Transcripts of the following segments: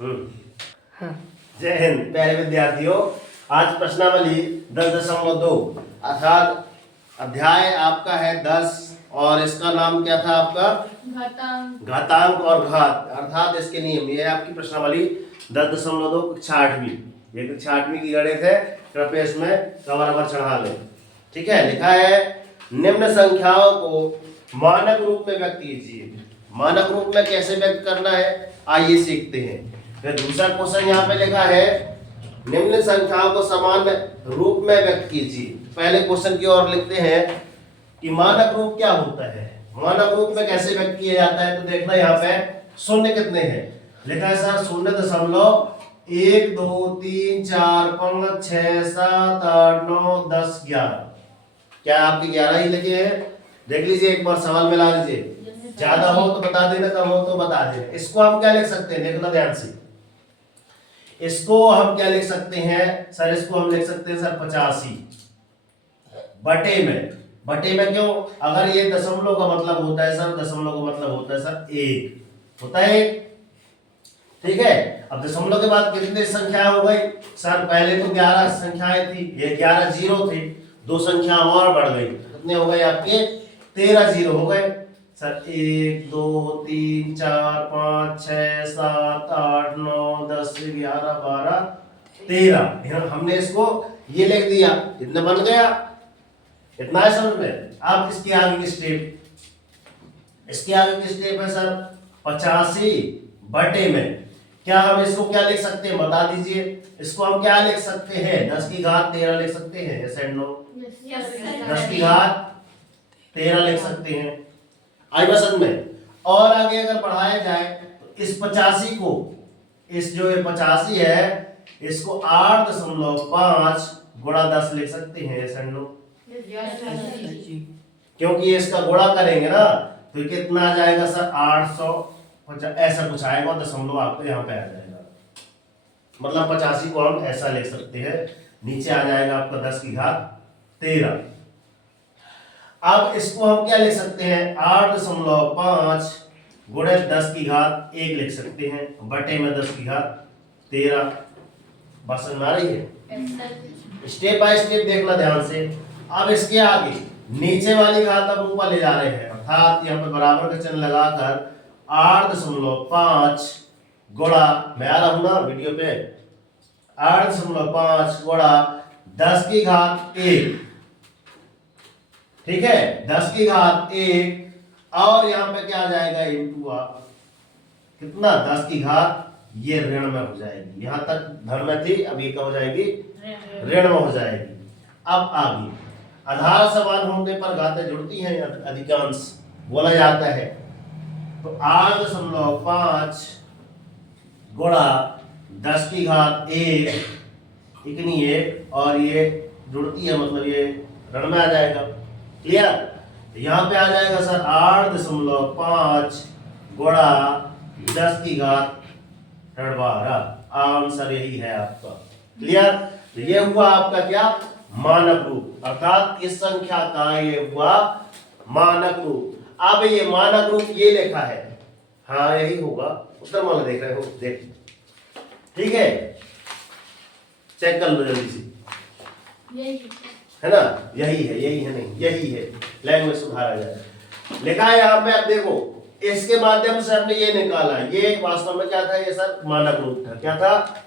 हाँ। जय हिंद प्यारे विद्यार्थियों। आज प्रश्नावली 10.2 अर्थात अध्याय आपका है 10 और इसका नाम क्या था आपका? घातांक और घात अर्थात इसके नियम। ये आपकी प्रश्नावली 10.2 कक्षा 8वीं। ये कक्षा 8वीं की गणित है। कृपया इसमें कवर अवर चढ़ा लें। ठीक है, लिखा है निम्न संख्याओं को मानक रूप में व्यक्त कीजिए। मानक रूप में कैसे व्यक्त करना है आइए सीखते हैं। फिर दूसरा क्वेश्चन यहाँ पे लिखा है निम्न संख्याओं को समान रूप में व्यक्त कीजिए। पहले क्वेश्चन की ओर लिखते हैं कि मानक रूप क्या होता है, मानक रूप में कैसे व्यक्त किया जाता है। तो देखना यहाँ पे शून्य कितने हैं, लिखा है सर 0.1 2 3 4 5 6 7 8 9 10 11। क्या आपके 11 ही लिखे हैं? देख लीजिए एक बार सवाल में ला लीजिए। ज्यादा हो तो बता देना, कम हो तो बता देना। इसको हम क्या लिख सकते हैं, देखना ध्यान से। इसको हम क्या लिख सकते हैं सर? इसको हम लिख सकते हैं सर 85 बटे में। बटे में क्यों? अगर ये दशमलव का मतलब होता है सर, दशमलव का मतलब होता है सर एक होता है। ठीक है, अब दशमलव के बाद कितनी संख्या हो गई सर? पहले तो 11 संख्याएं थी, ये 11 जीरो थे, दो संख्या और बढ़ गई। कितने हो गए आपके? 13 जीरो हो गए सर। 1 2 3 4 5 6 7 8 9 10 11 12 13। हमने इसको ये लिख दिया, इतना बन गया। इतना है समझ में। अब इसके आगे की स्टेप, इसके आगे की स्टेप है सर 85 बटे में। क्या हम इसको क्या लिख सकते हैं बता दीजिए। इसको हम क्या लिख सकते हैं? 10 की घात 13 लिख सकते हैं। Yes and no? 10 की घात 13 लिख सकते हैं। आई बस समझ में। और आगे अगर बढ़ाया जाए तो इस 85 को, इस जो ये 85 है इसको 8.5 गुणा 10 लिख सकते हैं। Yes and no? क्योंकि इसका गुणा करेंगे ना तो कितना आ जाएगा सर? 850 ऐसा कुछ आएगा, दशमलव आपको यहाँ पे आ जाएगा। मतलब 85 को हम ऐसा लिख सकते हैं, नीचे आ जाएगा आपका 10 की घात 13। अब इसको हम क्या लिख सकते हैं? 8.5 गुणे 10 की घात 1 लिख सकते हैं, बटे में 10 की घात 13। बात समझ में आ रही है? स्टेप बाय स्टेप देखना ध्यान से। अब इसके आगे नीचे वाली घात अब ऊपर ले जा रहे हैं, अर्थात यहाँ पे बराबर का चिन्ह लगाकर 8.5 गुणा, मैं आ रहा हूं ना वीडियो पे, 8.5 गुणा 10 की घात 1। ठीक है, 10 की घात 1 और यहाँ पे क्या आ जाएगा? इंटू आप कितना? 10 की घात ये ऋण में हो जाएगी। यहां तक धन में थी, अब ये क्या हो जाएगी? ऋण में हो जाएगी। अब आगे आधार समान होने पर घातें जुड़ती हैं, अधिकांश बोला जाता है। तो 8.5 गुणा 10 की घात 1 इतनी है और ये जुड़ती है, मतलब ये ऋण में आ जाएगा। क्लियर? यहाँ पे आ जाएगा सर 8.5 गुणा 10 की घात 12। आंसर यही है आपका। क्लियर? तो ये हुआ आपका क्या? मानक रूप, अर्थात इस संख्या का ये हुआ मानक रूप। अब ये मानक रूप ये लिखा है, हाँ यही होगा। उत्तर माला देख रहे हो, देख ठीक है, चेक कर लो जल्दी से, है ना? यही है, यही है, नहीं यही है। लैंग्वेज सुधारा जाए, लिखा है यहाँ पे। अब देखो इसके माध्यम से हमने ये निकाला, ये वास्तव में क्या था? ये सर मानक रूप था। क्या था?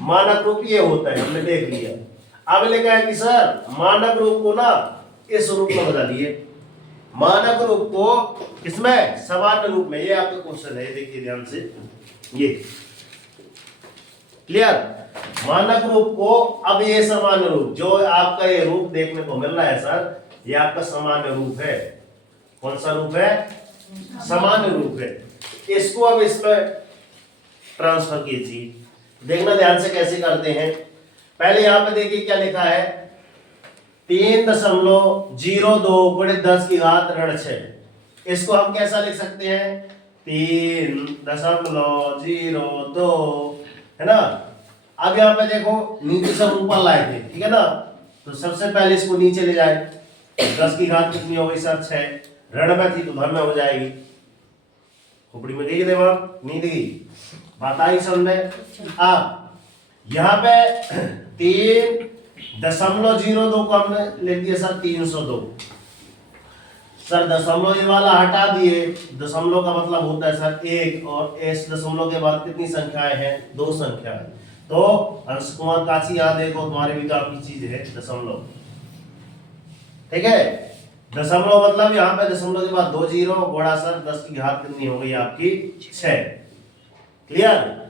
मानक रूप ये होता है, हमने देख लिया। अब लिखा है कि सर मानक रूप को ना इस रूप में बदलिए, मानक रूप को किसमें? सामान्य रूप में। ये आपका क्वेश्चन है, देखिए ध्यान से। ये क्लियर? मानक रूप को अब ये सामान्य रूप, जो आपका ये रूप देखने को मिल रहा है सर, ये आपका सामान्य रूप है। कौन सा रूप है? सामान्य रूप है। इसको अब इसमें ट्रांसफर कीजिए। देखना ध्यान से कैसे करते हैं। पहले यहां पे देखिए क्या लिखा है? 3.02 गुणे 10 की घात ऋण 6। इसको हम कैसा लिख सकते हैं? 3.02, है ना? अब यहाँ पे देखो नीचे से ऊपर लाए थे, ठीक है ना? तो सबसे पहले इसको नीचे ले जाए। 10 की घात कितनी हो गई सर? 6। ऋण में थी तो धन में हो जाएगी। खोपड़ी में गई दिमाग? नहीं गई? बात आई समझ में। अब यहाँ पे 3.02 को हमने ले लिया सर 302। सर दशमलव ये वाला हटा दिए, दशमलव का मतलब होता है सर 1, और इस दशमलव के बाद कितनी संख्याएं हैं? 2 संख्याएं। तो अंश कुमार काशी याद देखो तुम्हारे भी काफी चीज है दशमलव, ठीक है। दशमलव मतलब यहाँ पे दशमलव के बाद 2 जीरो, गुणा सर 10 की घात कितनी हो गई आपकी? 6। क्लियर।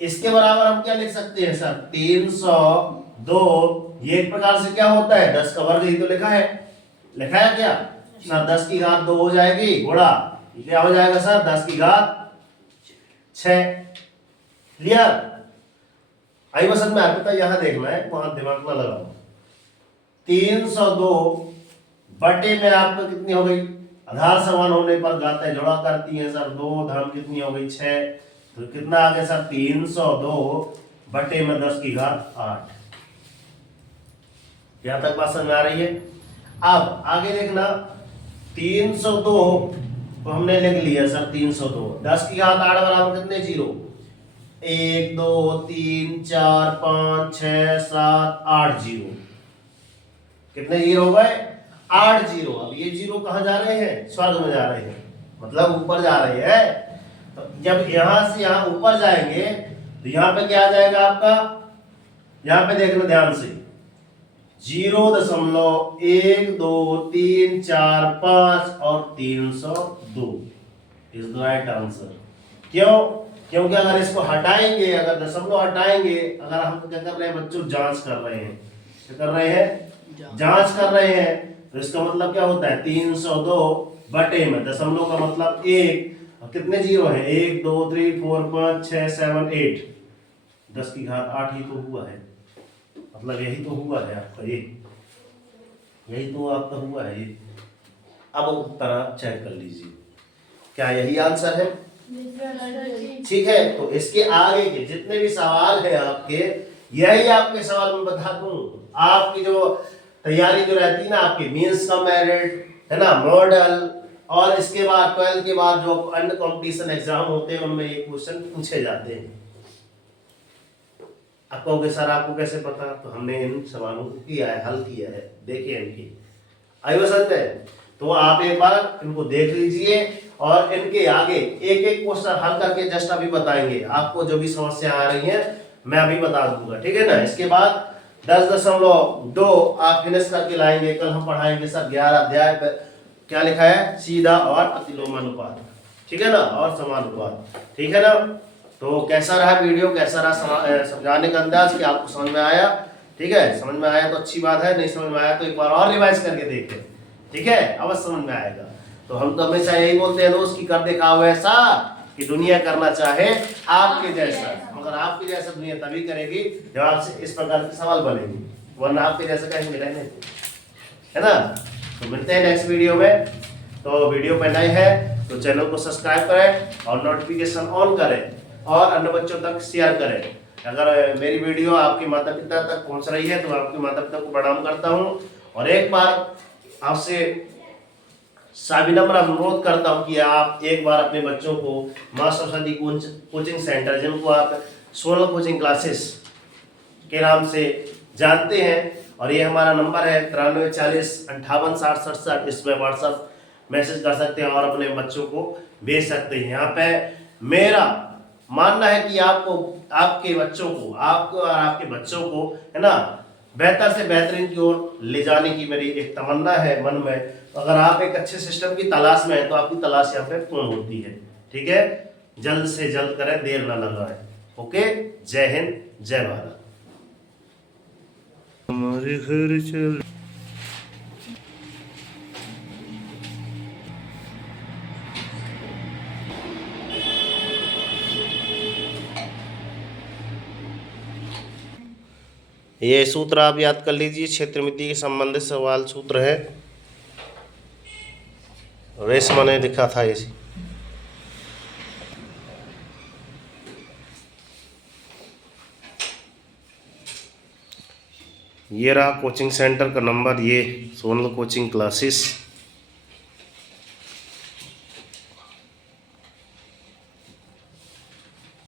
इसके बराबर हम क्या लिख सकते हैं सर? 302। ये एक प्रकार से क्या होता है? 10 का वर्ग ही तो लिखा है क्या सर? 10 की घात 2 हो जाएगी, गुणा क्या हो जाएगा सर? 10 की घात 6। क्लियर। आई बस में आपको यहां देखना है, वहां दिमाग ना लगाओ। 302 बटे में आपको कितनी हो गई? आधार समान होने पर घातें जुड़ा करती हैं सर। 2 धर्म कितनी हो गई? 6। तो कितना आ गया सर? 302 बटे में 10 की घात 8। यहां तक बात समझ में आ रही है? अब आगे देखना, 302 को हमने लिख लिया सर 302। 10 की घात 8 बराबर कितने जीरो? 1 2 3 4 5 6 7 8 जीरो। कितने जीरो हो गए? 8 जीरो। अब ये जीरो कहां जा रहे हैं? स्वर्ग में जा रहे हैं, मतलब ऊपर जा रहे हैं। तो जब यहां से यहां ऊपर जाएंगे तो यहां पे क्या आ जाएगा आपका? यहां पे देखना ध्यान से, 0.1 2 3 4 5 और 302 इज द राइट आंसर। क्यों? क्योंकि अगर इसको हटाएंगे, अगर दशमलव हटाएंगे, अगर हम क्या कर रहे हैं बच्चों? जांच कर रहे हैं। क्या कर रहे हैं? जांच कर रहे हैं। तो इसका मतलब क्या होता है? 302 बटे में दशमलव का मतलब 1, और कितने जीरो है? 1 2 3 4 5 6 7 8। 10 की घात 8 ही तो हुआ है, मतलब यही तो हुआ है आपका, यही तो आपका हुआ है ये। अब उत्तर आप चेक कर लीजिए, क्या यही आंसर है? ठीक है। तो इसके आगे के जितने भी सवाल है आपके, यही आपके सवाल में बता दूं। आपकी जो तैयारी जो रहती है ना, आपकी मींस का मेरिट है ना, मॉडल, और इसके बाद 12 के बाद जो अन्य कंपटीशन एग्जाम होते हैं उनमें ये क्वेश्चन पूछे जाते हैं। आप कहोगे सर आपको कैसे पता? तो हमने इन सवालों को किया है, हल किया है, देखिए इनकी। आई वसंत है, तो आप एक बार इनको देख लीजिए, और इनके आगे एक एक क्वेश्चन हल करके जस्ट अभी बताएंगे आपको। जो भी समस्या आ रही है मैं अभी बता दूंगा, ठीक है ना। इसके बाद 10.2 आप फिनिश करके लाएंगे। कल हम पढ़ाएंगे सर 11 अध्याय पे क्या लिखा है? सीधा और अतिलोमानुपात, ठीक है ना, और समानुपात, ठीक है ना। तो कैसा रहा वीडियो, कैसा रहा समझाने का अंदाज, कि आपको समझ में आया? ठीक है, समझ में आया तो अच्छी बात है, नहीं समझ में आया तो एक बार और रिवाइज करके देखें, ठीक है, अवश्य समझ में आएगा। तो हम तो हमेशा यही बोलते हैं दोस्त, की कर दिखाओ ऐसा कि दुनिया करना चाहे आपके जैसा। मगर आपके जैसा दुनिया तभी करेगी जब आपसे इस प्रकार के सवाल बनेंगे, वरना आपके जैसा कहीं मिले नहीं, है ना। तो मिलते हैं नेक्स्ट वीडियो में। तो वीडियो पे नए हैं तो चैनल को सब्सक्राइब करें और नोटिफिकेशन ऑन करें, और अन्य बच्चों तक शेयर करें। अगर मेरी वीडियो आपके माता पिता तक पहुंच रही है तो आपके माता पिता को प्रणाम करता हूं, और एक बार आपसे साविनम्र अनुरोध करता हूं कि आप एक बार अपने बच्चों को मां सरस्वती कोचिंग सेंटर, जिनको आप सोनल कोचिंग क्लासेस के नाम से जानते हैं, और ये हमारा नंबर है 93 40 58 60 67, इसमें व्हाट्सएप मैसेज कर सकते हैं और अपने बच्चों को भेज सकते हैं। यहाँ पे मेरा मानना है कि आपको, आपके बच्चों को, आपको और आपके बच्चों को, है ना, बेहतर से बेहतरीन की ओर ले जाने की मेरी एक तमन्ना है मन में। अगर आप एक अच्छे सिस्टम की तलाश में हैं तो आपकी तलाश यहाँ पे पूर्ण होती है, ठीक है। जल्द से जल्द करें, देर ना लगाएं। ओके, जय हिंद, जय भारत। हमारे घर चल ये सूत्र आप याद कर लीजिए, क्षेत्रमिति के संबंधित सवाल सूत्र है, रेशमा ने लिखा था इसी। ये रहा कोचिंग सेंटर का नंबर, ये सोनल कोचिंग क्लासेस।